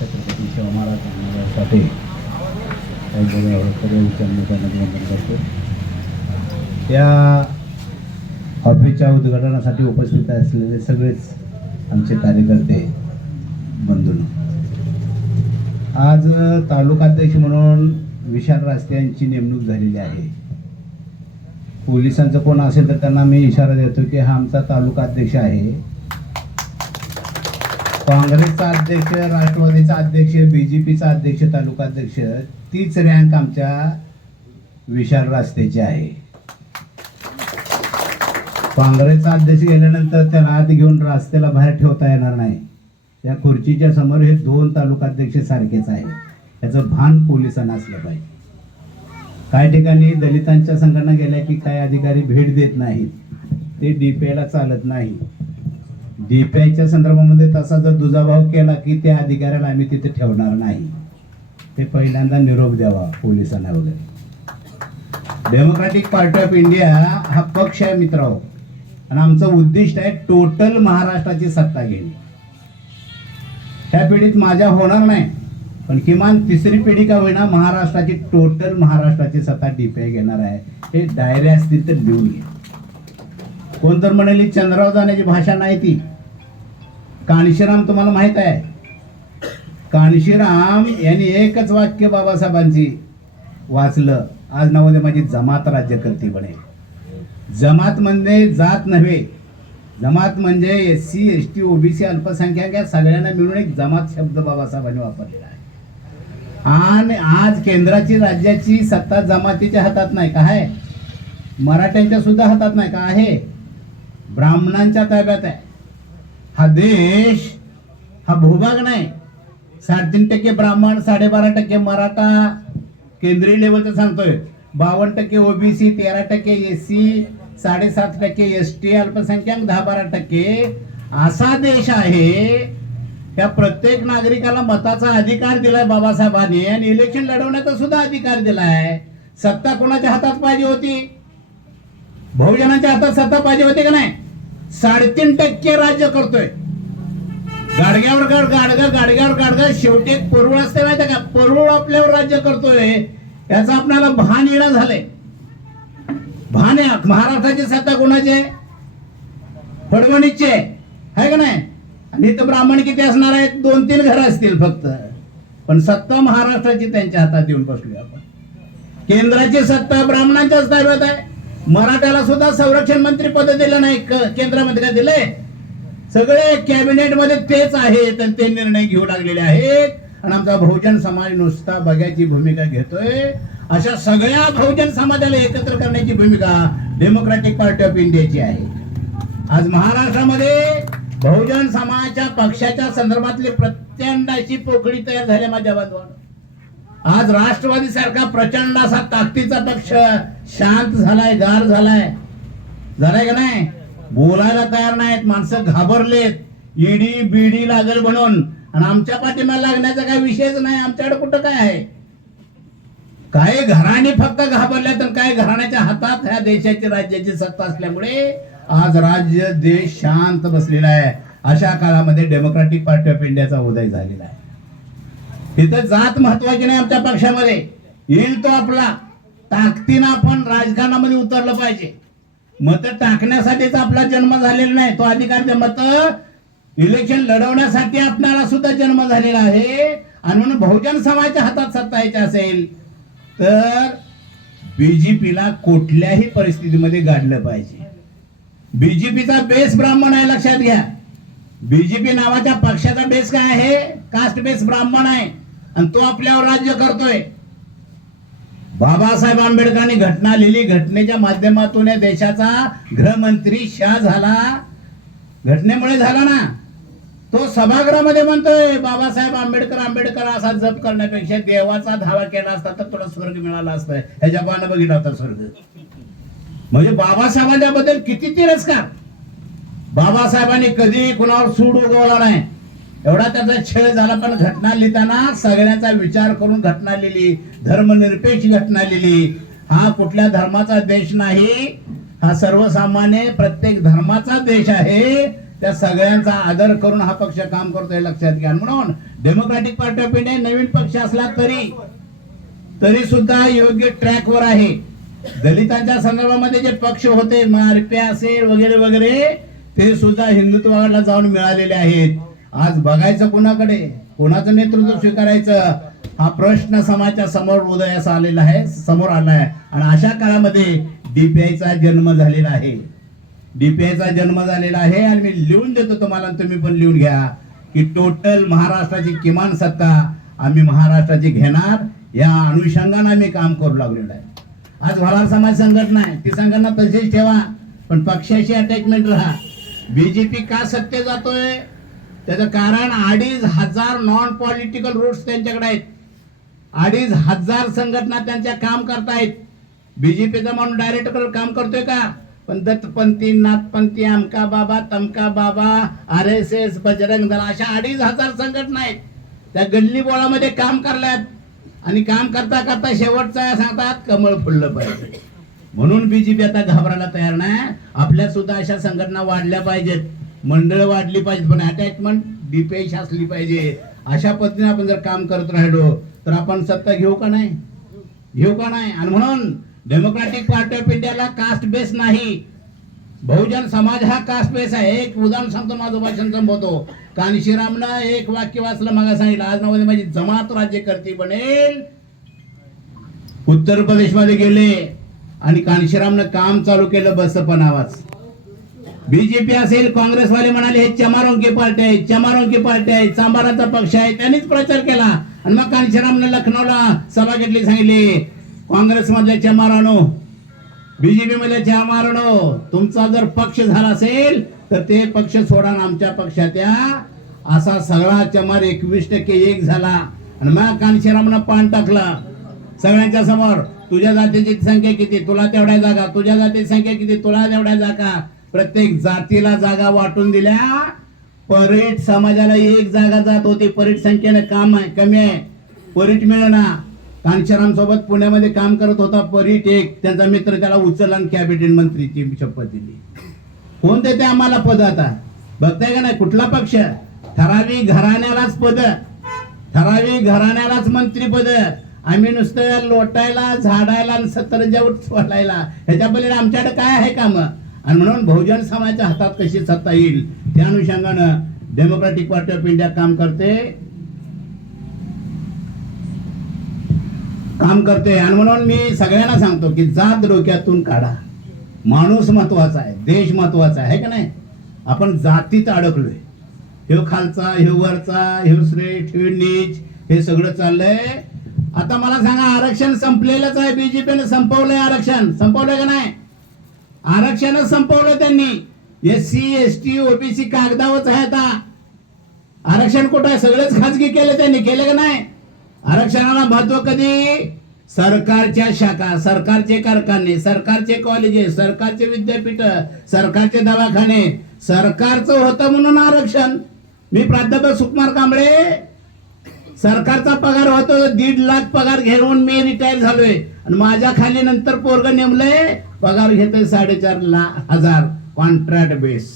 छत्रपती शिवाजी महाराज यांच्यासाठी काही करतो या ऑफिसच्या उद्घाटनासाठी उपस्थित असलेले सगळेच आमचे कार्यकर्ते बंधून. आज तालुकाध्यक्ष म्हणून विशाल रास्ते यांची नेमणूक झालेली आहे. पोलिसांचं कोण असेल तर त्यांना मी इशारा देतो की हा आमचा तालुका अध्यक्ष आहे. काँग्रेसचा अध्यक्ष राष्ट्रवादीचा अध्यक्ष बीजेपीचा अध्यक्ष पीचा अध्यक्ष तीच रँक आमच्या विशाल रास्तेची आहे. काँग्रेसचा अध्यक्ष गेल्यानंतर त्याला आत घेऊन रस्त्याला बाहेर ठेवता येणार नाही. त्या खुर्चीच्या समोर हे दोन तालुकाध्यक्ष सारखेच आहे याचं भान पोलिसांना असलं पाहिजे. काही ठिकाणी दलितांच्या संघटना गेल्या की काही अधिकारी भेट देत नाहीत. ते डीपीआयला चालत नाही डीपीआयच्या संदर्भामध्ये तसा जर दुजाभाव केला की त्या अधिकाऱ्याला आम्ही तिथे ठेवणार नाही ते पहिल्यांदा निरोप द्यावा पोलिसांना वगैरे. डेमोक्रॅटिक पार्टी ऑफ इंडिया हा पक्ष आहे मित्र आणि आमचं उद्दिष्ट आहे टोटल महाराष्ट्राची सत्ता घेणे. ह्या पिढीत माझ्या होणार नाही पण किमान तिसरी पिढी का होईना महाराष्ट्राची टोटल महाराष्ट्राची सत्ता डीपीआय घेणार आहे. हे डायऱ्या असतील तर लिहून घ्या कोण तर म्हणाली चंद्राव जाण्याची भाषा नाही ती. काणशीराम तुम्हाला माहीत आहे? काणशीराम यांनी एकच वाक्य बाबासाहेबांची वाचलं. आज नवोदय माझी जमात राज्यकर्ती बनेल जमात म्हणजे जात नव्हे. जमात म्हणजे S C S T OBC अल्पसंख्याक या सगळ्यांना मिळून एक जमात शब्द बाबासाहेबांनी वापरलेला आहे. आणि आज केंद्राची राज्याची सत्ता जमातीच्या हातात नाही का आहे? मराठ्यांच्या सुद्धा हातात नाही का आहे? ब्राह्मणांच्या ताब्यात आहे. हा देश हा भूभाग नाही. साडेतीन टक्के ब्राह्मण साडेबारा टक्के मराठा केंद्रीय लेवलचं सांगतोय. बावन्न टक्के ओबीसी तेरा टक्के एस सी साडेसात टक्के एस टी अल्पसंख्याक दहा बारा टक्के. असा देश आहे त्या प्रत्येक नागरिकाला मताचा अधिकार दिलाय बाबासाहेबांनी आणि इलेक्शन लढवण्याचा सुद्धा अधिकार दिलाय. सत्ता कोणाच्या हातात पाहिजे होती? बहुजनांच्या हातात सत्ता पाहिजे होती का नाही? साडेतीन टक्के राज्य करतोय. गाडग्यावर गाड गाडगा गाडग्यावर गाडगा शेवटी एक परुळ असते माहिती का? परुळ आपल्यावर राज्य करतोय. याचा आपल्याला भान येणं झालंय. भान आहे महाराष्ट्राची सत्ता कोणाची आहे? फडणवीसची आहे. का नाही? आणि इथं ब्राह्मण किती असणार आहेत? दोन तीन घर असतील फक्त. पण सत्ता महाराष्ट्राची त्यांच्या हातात येऊन बसली आपण. केंद्राची सत्ता ब्राह्मणांच्याच ताब्यात आहे. मराठ्याला सुद्धा संरक्षण मंत्री पद दिलं नाही केंद्रामध्ये काय दिलंय सगळे कॅबिनेटमध्ये तेच आहेत आणि ते निर्णय घेऊ लागलेले आहेत. आणि आमचा बहुजन समाज नुसता बघायची भूमिका घेतोय. अशा सगळ्या बहुजन समाजाला एकत्र करण्याची भूमिका डेमोक्रॅटिक पार्टी ऑफ इंडियाची आहे. आज महाराष्ट्रामध्ये बहुजन समाजाच्या पक्षाच्या संदर्भातली प्रचंडाची पोकळी तयार झाली माझ्या बाजूला आज राष्ट्रवादी सारखा प्रचंड असा ताकदीचा पक्ष शांत झालाय गार झालाय. झालाय का नाही? बोलायला तयार नाहीत माणसं घाबरलेत. ईडी बीडी लागल म्हणून. आणि आमच्या पाठीमा लागण्याचा काही विषयच नाही आमच्याकडे कुठं काय आहे? काही घराणे फक्त घाबरल्या तर काही घराण्याच्या हातात ह्या देशाची राज्याची सत्ता असल्यामुळे आज राज्य देश शांत बसलेला आहे. अशा काळामध्ये डेमोक्रॅटिक पार्टी ऑफ इंडियाचा उदय झालेला आहे. इथं जात महत्वाची नाही आमच्या पक्षामध्ये. येईल तो आपला. ताकदीनं आपण राजकारणामध्ये उतरलं पाहिजे. मत टाकण्यासाठीच आपला जन्म झालेला नाही. तो अधिकार मत इलेक्शन लढवण्यासाठी आपल्याला सुद्धा जन्म झालेला आहे. आणि म्हणून बहुजन समाजाच्या हातात सत्ता यायची असेल तर बीजेपीला कुठल्याही परिस्थितीमध्ये गाडलं पाहिजे. बीजेपीचा बेस ब्राह्मण आहे लक्षात घ्या. बीजेपी नावाच्या पक्षाचा बेस काय आहे? कास्ट बेस ब्राह्मण आहे. आणि तो आपल्यावर राज्य करतोय. बाबासाहेब आंबेडकरांनी घटना लिहिली. घटनेच्या माध्यमातून या देशाचा गृहमंत्री शाह झाला. घटनेमुळे झाला ना. तो सभागृहामध्ये म्हणतोय बाबासाहेब आंबेडकर आंबेडकर असा जप करण्यापेक्षा देवाचा धावा केला असता तर तुला स्वर्ग मिळाला असता. ह्याच्या पानं बघितला होता स्वर्ग. म्हणजे बाबासाहेबांच्या बद्दल किती तिरस्कार बाबासाहेबांनी कधी कुणावर सूड उगवला नाही. एवढा त्याचा छळ झाला पण घटना लिहिताना सगळ्यांचा विचार करून घटना लिहिली धर्मनिरपेक्ष घटना लिहिली. हा कुठल्या धर्माचा देश नाही हा सर्वसामान्य प्रत्येक धर्माचा देश आहे. त्या सगळ्यांचा आदर करून हा पक्ष काम करतोय लक्षात घ्या. म्हणून डेमोक्रॅटिक पार्टी ऑफ इंडिया नवीन पक्ष असला तरी तरी सुद्धा योग्य ट्रॅकवर आहे. दलितांच्या संदर्भामध्ये जे पक्ष होते मारपे असेल वगैरे वगैरे ते सुद्धा हिंदुत्वाला जाऊन मिळालेले आहेत. आज बघायचं कोणाकडे? कोणाचं नेतृत्व स्वीकारायचं? हा प्रश्न समाजाच्या समोर उदयास आलेला आहे समोर आला आहे आणि अशा काळामध्ये डीपीआयचा जन्म झालेला आहे. डीपीआयचा जन्म झालेला आहे आणि मी लिहून देतो तुम्हाला तुम्ही पण लिहून घ्या की टोटल महाराष्ट्राची किमान सत्ता आम्ही महाराष्ट्राची घेणार. या अनुषंगाने आम्ही काम करू लागलेलो आहे. आज वरार समाज संघटना आहे. ती संघटना तशीच ठेवा पण पक्षाशी अटॅचमेंट राहा. बीजेपी का सत्य जातोय? त्याचं कारण अडीच हजार नॉन पॉलिटिकल रूट्स त्यांच्याकडे आहेत. अडीच हजार संघटना त्यांच्या काम करतायत. बीजेपीचा माणूस डायरेक्ट काम करतोय का? पण दत्तपंथी नाथपंथी अमका बाबा तमका बाबा R S S Bajrang Dal अशा अडीच हजार संघटना आहेत. त्या गल्ली बोळामध्ये काम करल्यात. आणि काम करता करता शेवटचा सांगतात कमळ फुललं पाहिजे. म्हणून बीजेपी आता घाबरायला तयार नाही. आपल्या सुद्धा अशा संघटना वाढल्या पाहिजेत. मंडळ वाढली पाहिजे पण अटॅचमेंट डिपेश असली पाहिजे. अशा पद्धतीने आपण जर काम करत राहिलो तर आपण सत्ता घेऊ का नाही? घेऊ का नाही? आणि म्हणून डेमोक्रॅटिक पार्टी ऑफ इंडियाला कास्ट बेस नाही. बहुजन समाज हा कास्ट बेस आहे. एक उदाहरण सांगतो माझं भाषण संपवतो. कानशीरामनं एक वाक्य वाचलं मागा सांगितलं आज नावाने माझी जमात राज्यकर्ती बनेल. उत्तर प्रदेशमध्ये गेले आणि कानशीरामनं काम चालू केलं बसपा आवाज बीजेपी असेल काँग्रेसवाले म्हणाले हे चमारोंकी पार्टी आहे चमारोंकी पार्टी आहे चांबाराचा पक्ष आहे त्यांनीच प्रचार केला. आणि मग कांशीरामने लखनौला सभा घेतली सांगितली काँग्रेस मधले चमारानो बीजेपी मधले चमारानो तुमचा जर पक्ष झाला असेल तर ते पक्ष सोडा आमच्या पक्षात या असा सगळा चमार एकवीस टक्के एक झाला. आणि मग कांशीरामनं पान टाकला. सगळ्यांच्या समोर तुझ्या जातीची संख्या किती? तुला तेवढ्या जागा. तुझ्या जातीची संख्या किती? तुला तेवढ्या जागा. प्रत्येक जातीला जागा वाटून दिल्या. परेट समाजाला एक जागा जात होती. परीट संख्येने काम आहे कमी आहे. परीट मिळना कांशाराम सोबत पुण्यामध्ये काम करत होता. परीट एक. त्यांचा मित्र त्याला उचलला आणि कॅबिनेट मंत्रीची शपथ दिली. कोण देते आम्हाला पद आता? बघताय का नाही? कुठला पक्ष? ठराविक घराण्यालाच पद. ठराविक घराण्यालाच मंत्री पद. आम्ही नुसतं लोटायला झाडायला आणि सत्तरंजावर सोडायला ह्याच्या पलीकडे आमच्याकडे काय आहे काम? आणि म्हणून बहुजन समाजाच्या हातात कशी सत्ता येईल त्या अनुषंगानं डेमोक्रॅटिक पार्टी ऑफ इंडिया काम करते. काम करते. आणि म्हणून मी सगळ्यांना सांगतो की जात डोक्यातून काढा. माणूस महत्त्वाचा आहे देश महत्त्वाचा आहे का नाही? आपण जातीत अडकलोय. ह्यो खालचा ह्यो वरचा ह्यो श्रेष्ठ ह्यो नीच हे सगळं चाललंय. आता मला सांगा आरक्षण संपलेलंच आहे बीजेपीने संपवलंय आरक्षण. संपवलंय का नाही? आरक्षणच संपवलं त्यांनी. S C S T OBC कागदावच आहे आता. आरक्षण कुठं आहे? सगळेच खाजगी केले त्यांनी. केले का नाही? आरक्षणाला महत्त्व कधी? सरकारच्या शाखा सरकारचे कारखाने सरकारचे कॉलेजेस सरकारचे विद्यापीठ सरकारचे दवाखाने. सरकारचं होतं म्हणून आरक्षण. मी प्राध्यापक सुकुमार कांबळे सरकारचा पगार होतो दीड लाख पगार घेऊन मी रिटायर झालोय. आणि माझ्या खाली नंतर पोरग नेमलंय. पगार घेतोय साडेचार लाख हजार कॉन्ट्रॅक्ट बेस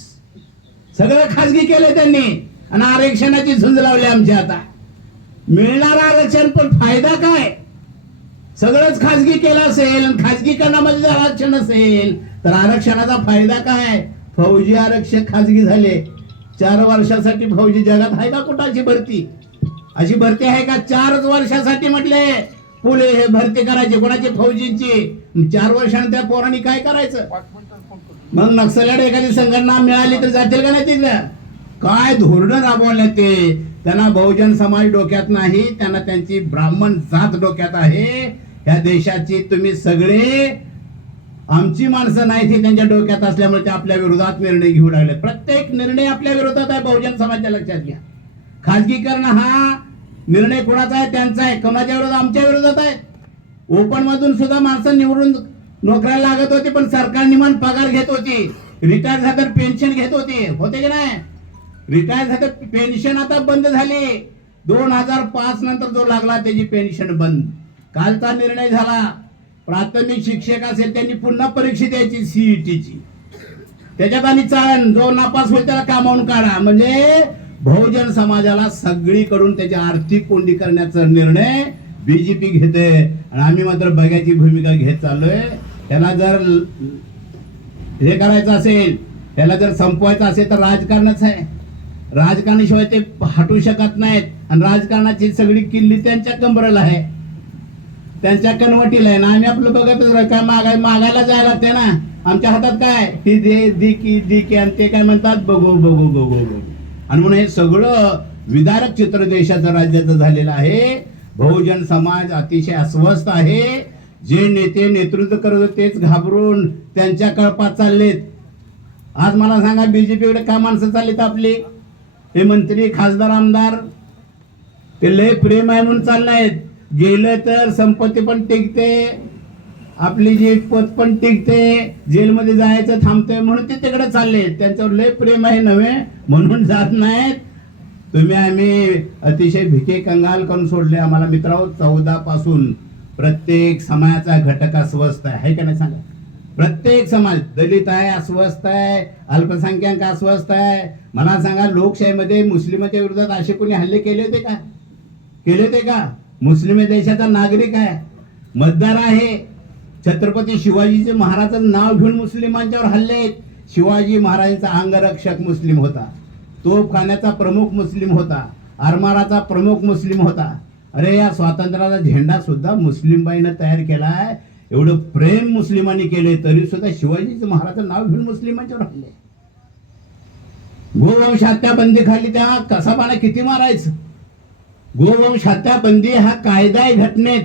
सगळं खाजगी केलंय त्यांनी. आणि आरक्षणाची झुंज लावली आमच्या आता. मिळणार आरक्षण पण फायदा काय? सगळंच खाजगी केलं असेल आणि खाजगीकरणामध्ये जर आरक्षण असेल तर आरक्षणाचा फायदा काय? फौजी आरक्षक खाजगी झाले. चार वर्षासाठी फौजी जगात आहे का कुठं अशी भरती? अशी भरती आहे का? चारच वर्षासाठी म्हटले. पुले हे भरती करायची कोणाची फौजींची? चार वर्षाने त्या पोरांनी काय करायचं? मग नक्षलवाद एखादी संघटना मिळाली तर जातील का नाही तिथल्या? काय धोरणं राबवले ते? त्यांना बहुजन समाज डोक्यात नाही त्यांना त्यांची ब्राह्मण जात डोक्यात आहे. ह्या देशाची तुम्ही सगळे आमची माणसं नाही ती त्यांच्या डोक्यात असल्यामुळे ते आपल्या विरोधात निर्णय घेऊ लागले. प्रत्येक निर्णय आपल्या विरोधात आहे बहुजन समाजाच्या लक्षात घ्या. खाजगीकरण हा निर्णय कोणाचा आहे? त्यांचा आहे. कोणाच्या विरोधात आमच्या विरोधात आहे. ओपन मधून सुद्धा माणसं निवडून नोकऱ्याला लागत होती पण सरकार निमान पगार घेत होती. रिटायर झाल्यावर तर पेन्शन घेत होती. होते की नाही? रिटायर झाल्यावर तर पेन्शन आता बंद झाली. दोन हजार पाच नंतर जो लागला त्याची पेन्शन बंद. कालचा निर्णय झाला. प्राथमिक शिक्षक असेल त्यांनी पुन्हा परीक्षा द्यायची सीईटीची त्याच्यात आणि चाळण. जो नापास होईल त्याला कामावून काढा. म्हणजे बहुजन समाजाला सगळीकडून त्याची आर्थिक कोंडी करण्याचा निर्णय बीजेपी घेते. आणि आम्ही मात्र बघ्याची भूमिका घेत चाललोय. त्याला जर हे करायचं असेल त्याला जर संपवायचं असेल तर राजकारणच आहे. राजकारणाशिवाय ते हटू शकत नाहीत. आणि राजकारणाची सगळी किल्ली त्यांच्या कंबरला आहे. त्यांच्या कनवटीला आहे ना आम्ही आपलं बघतच काय मागाय मागायला जायला लागते ना. आमच्या हातात काय? ती दे दी की दी की आणि ते काय म्हणतात? बघू बघू बघू बघू. आणि म्हणून हे सगळं विदारक चित्र देशाचं राज्याचं झालेलं आहे. बहुजन समाज अतिशय अस्वस्थ आहे. जे नेते नेतृत्व करत होते तेच घाबरून त्यांच्या कळपात चाललेत. आज मला सांगा बीजेपीकडे काय माणसं चाललीत आपली? हे मंत्री खासदार आमदार? ते लय प्रेम आहे म्हणून चाललायत गेलं तर संपत्ती पण टिकते. आपली जी पत पण टिकते जेलमध्ये जायचं थांबतोय म्हणून ते तिकडे चालले. त्यांच्यावर लय प्रेम आहे नव्हे म्हणून जात नाहीत. तुम्ही आम्ही अतिशय भिके कंगाल करून सोडले. आम्हाला मित्रांनो चौदा पासून प्रत्येक समाजाचा घटक अस्वस्थ आहे. का नाही सांगा? प्रत्येक समाज दलित आहे अस्वस्थ आहे अल्पसंख्याक अस्वस्थ आहे. मला सांगा लोकशाहीमध्ये मुस्लिमाच्या विरोधात असे कोणी हल्ले केले होते का? केले होते का? मुस्लिम देशाचा नागरिक आहे. मतदार आहे. छत्रपती शिवाजीचे महाराजांचं नाव घेऊन मुस्लिमांच्यावर हल्ले आहेत. शिवाजी महाराजांचा अंगरक्षक मुस्लिम होता. तोफखान्याचा प्रमुख मुस्लिम होता. आरमाराचा प्रमुख मुस्लिम होता. अरे या स्वातंत्र्याचा झेंडा सुद्धा मुस्लिमबाईनं तयार केलाय. एवढं प्रेम मुस्लिमांनी केले तरी सुद्धा शिवाजीचं महाराजांचं नाव घेऊन मुस्लिमांच्यावर हल्ले गोवंश हत्या बंदी खाली त्या कसाबाला किती मारायचं? गोवंश हत्या बंदी हा कायदा आहे घटनेत.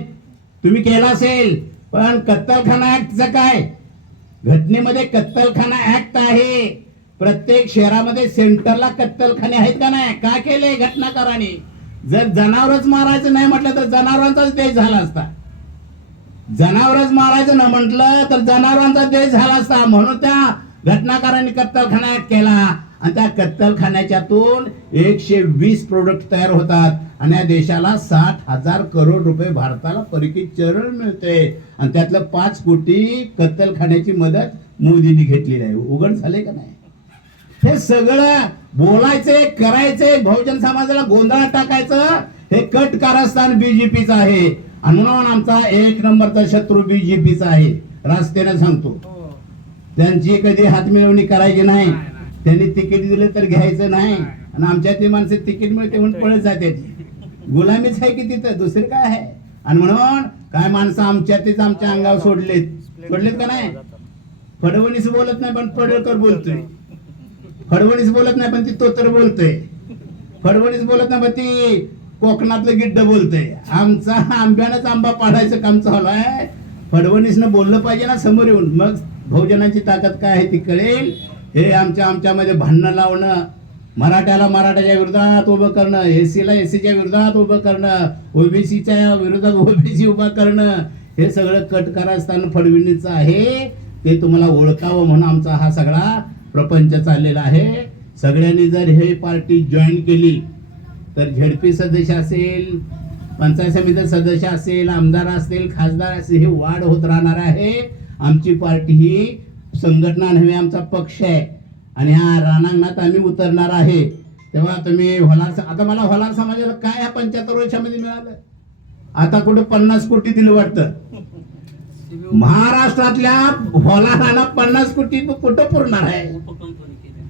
तुम्ही केला असेल. पण कत्तलखाना ऍक्टचं काय? घटनेमध्ये कत्तलखाना ऍक्ट आहे. प्रत्येक शहरामध्ये सेंटरला कत्तलखाने आहेत का नाही? का केले घटनाकाराने? जर जनावरच मारायचं नाही म्हटलं तर जनावरांचाच देश झाला असता. जनावरच मारायचं ना म्हटलं तर जनावरांचा देश झाला असता. म्हणून त्या घटनाकारांनी कत्तलखाना ऍक्ट केला. आणि त्या कत्तलखान्याच्यातून एकशे वीस प्रोडक्ट तयार होतात. आणि या देशाला साठ हजार करोड रुपये भारताला परकीय चरण मिळते. आणि त्यातलं पाच कोटी कत्तलखान्याची मदत मोदींनी घेतलेली आहे. उघड झाले का नाही? हे सगळं बोलायचे करायचे बहुजन समाजाला गोंधळात टाकायचं हे कट कारस्थान बीजेपीचं आहे. आणि म्हणून आमचा एक नंबरचा शत्रू बीजेपीचा आहे. रस्त्याने सांगतो. त्यांची कधी हात मिळवणी करायची नाही. त्यांनी तिकीट दिलं तर घ्यायचं नाही. आणि आमच्या ते माणसं तिकीट मिळते म्हणून पळत जाते गुलामीच आहे की तिथं? दुसरी काय आहे? आणि म्हणून काय माणसं आमच्या तेच आमच्या अंगावर सोडलेत. सोडलेत का नाही? फडणवीस बोलत नाही पण पडळकर बोलतोय. फडणवीस बोलत नाही पण ती तोतर बोलतोय. फडणवीस बोलत नाही पण ती कोकणातलं गिड्ड बोलतोय. आमचा आंब्यानंच आंबा पाडायचं काम चालू आहे. फडणवीसनं बोललं पाहिजे ना समोर येऊन. मग बहुजनांची ताकद काय आहे ती कळेल. हे आमच्या आमच्यामध्ये भांडणं लावणं मराठ्याला मराठ्याच्या विरोधात उभं करणं एसीला एसीच्या विरोधात उभं करणं ओबीसीच्या विरोधात ओबीसी उभं करणं हे सगळं कट करायचं फडणवीसचं आहे. ते तुम्हाला ओळखावं म्हणून आमचा हा सगळा प्रपंच चाललेला आहे. सगळ्यांनी जर हे पार्टी जॉईन केली तर झेडपी सदस्य असेल पंचायत समिती सदस्य असेल आमदार असतील खासदार असेल हे वाढ होत राहणार आहे. आमची पार्टी ही संघटना नव्हे आमचा पक्ष आहे. आणि ह्या राणांगणात आम्ही उतरणार आहे. तेव्हा तुम्ही होलार आता मला होलार समाजाला काय ह्या पंच्याहत्तर वर्षामध्ये मिळालं? आता कुठे पन्नास कोटी दिलं वाटतं? महाराष्ट्रातल्या होलाराला पन्नास कोटी कुठं पुरणार आहे?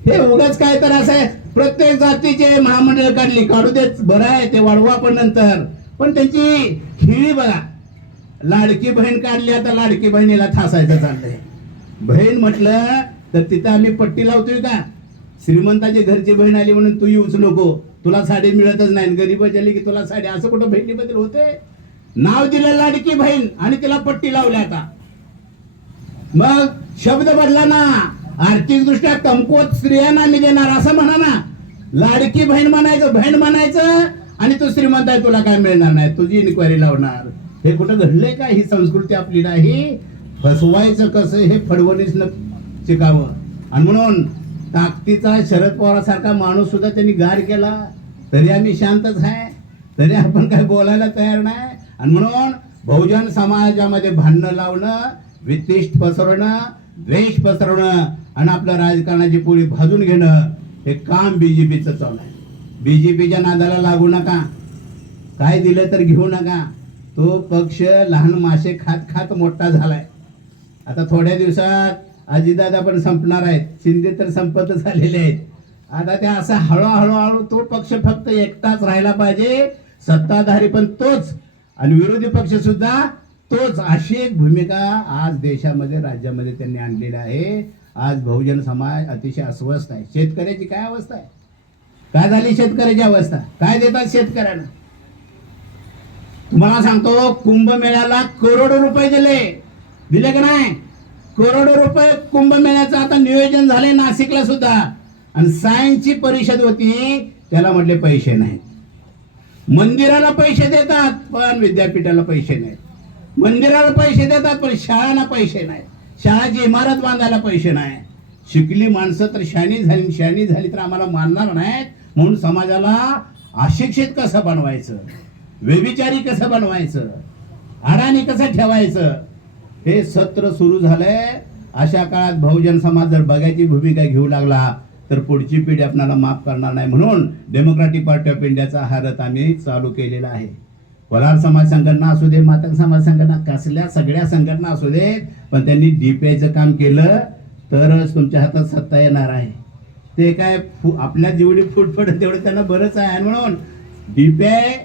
हे उगाच काय तर असं आहे. प्रत्येक जातीचे महामंडळ काढली काढू देत. बरं आहे ते वाढवा पण नंतर. पण त्यांची खिळी बघा. लाडकी बहीण काढली आता लाडकी बहिणीला थासायचं चाललंय. बहीण म्हटलं तर तिथं आम्ही पट्टी लावतोय का? श्रीमंताची घरची बहीण आली म्हणून तू येऊच नको. तुला साडी मिळतच नाही. गरीब झाली की तुला साडी. असं कुठं बहिणीबद्दल होते नाव दिलं लाडकी बहीण आणि तिला पट्टी लावली आता. मग शब्द बदला ना. आर्थिक दृष्ट्या कमकुवत स्त्रियांना मी देणार. असं म्हणा ना. लाडकी बहीण म्हणायचं बहीण म्हणायचं आणि तू श्रीमंत आहे तुला काय मिळणार नाही? तुझी इन्क्वायरी लावणार. हे कुठं घडलंय का? ही संस्कृती आपली नाही. फसवायचं कसं हे फडवणीसनं शिकावं. आणि म्हणून ताकदीचा शरद पवारासारखा माणूस सुद्धा त्यांनी गार केला. तरी आम्ही शांतच आहे. तरी आपण काय बोलायला तयार नाही. आणि म्हणून बहुजन समाजामध्ये भांडणं लावणं वितिष्ठ पसरवणं द्वेष पसरवणं आणि आपल्या राजकारणाची पोळी भाजून घेणं हे काम बी जे पीचं चालू आहे. बी जे पीच्या नादाला लागू नका. काय दिलं तर घेऊ नका. तो पक्ष लहान मासे खात खात मोठा झालाय. आता थोड्या दिवसात अजितदादा पण संपणार आहेत. शिंदे तर संपत झालेले आहेत. आता त्या असं हळूहळू हळू तो पक्ष फक्त एकटाच राहिला पाहिजे. सत्ताधारी पण तोच. आणि विरोधी पक्ष सुद्धा तोच. अशी एक भूमिका आज देशामध्ये राज्यामध्ये त्यांनी आणलेली आहे. आज बहुजन समाज अतिशय अस्वस्थ आहे. शेतकऱ्याची काय अवस्था आहे? काय झाली शेतकऱ्याची अवस्था? काय देतात शेतकऱ्यांना? तुम्हाला सांगतो कुंभमेळ्याला करोडो रुपये दिले. दिले का नाही? करोडो रुपये कुंभमेळ्याचं आता नियोजन झालंय नाशिकला सुद्धा. आणि सायन्सची परिषद होती त्याला म्हटले पैसे नाहीत. मंदिराला पैसे देतात पण विद्यापीठाला पैसे नाहीत. मंदिराला पैसे देतात पण शाळांना पैसे नाहीत. शाळाची इमारत बांधायला पैसे नाही शिकली माणसं तर शाणी झाली शाणी झाली तर आम्हाला मानणार नाहीत. म्हणून समाजाला अशिक्षित कसं बनवायचं? व्यभिचारी कसं बनवायचं? अडाणी कसं ठेवायचं? हे सत्र सुरू झालंय. अशा काळात बहुजन समाज जर बघायची भूमिका घेऊ लागला तर पुढची पिढी आपल्याला माफ करणार नाही म्हणून डेमोक्रॅटिक पार्टी ऑफ इंडियाचा हा रथ आम्ही चालू केलेला आहे. कोलार समाज संघटना असू दे मातंग समाज संघटना कसल्या सगळ्या संघटना असू देत पण त्यांनी डीपीआयचं काम केलं तरच तुमच्या हातात सत्ता येणार आहे. ते काय फु- आपल्या जेवढी फूट तेवढं त्यांना बरंच आहे. आणि म्हणून डीपीआय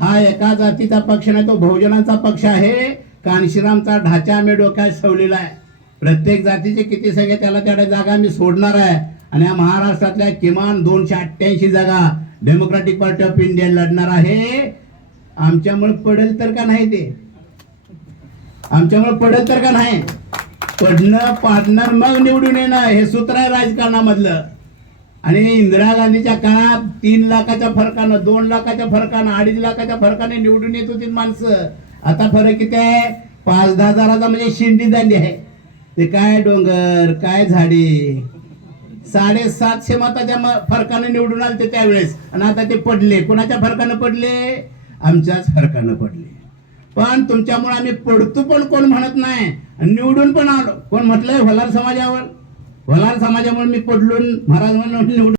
हा एका जातीचा पक्ष नाही तो बहुजनांचा पक्ष आहे. कानशिरामचा ढाचा आम्ही डोक्यात ठेवलेला आहे. प्रत्येक जातीचे किती सगळे त्याला त्या जागा मी सोडणार आहे. आणि या महाराष्ट्रातल्या किमान दोनशे अठ्ठ्याऐंशी जागा डेमोक्रॅटिक पार्टी ऑफ इंडिया लढणार आहे. आमच्यामुळे पडेल तर का नाही ते? आमच्यामुळे पडेल तर का नाही? पडणं पाडणार मग निवडून येणं हे सूत्र आहे राजकारणामधलं. आणि इंदिरा गांधीच्या काळात तीन लाखाच्या फरकानं दोन लाखाच्या फरकानं अडीच लाखाच्या फरकाने निवडून येत होती माणसं. आता फरक किती आहे? पाच दहा हजाराचा म्हणजे शिंडी झाली आहे. ते काय डोंगर काय झाडे? साडेसातशे मताच्या म- फरकानं निवडून आले त्यावेळेस. आणि आता ते पडले. कोणाच्या फरकानं पडले? आमच्याच फरकानं पडले. पण तुमच्यामुळे आम्ही पडतो पण कोण म्हणत नाही. आणि निवडून पण आलो. कोण म्हटलंय? वलार समाजावर. वलार समाजामुळे मी पडलो महाराज म्हणून निवडून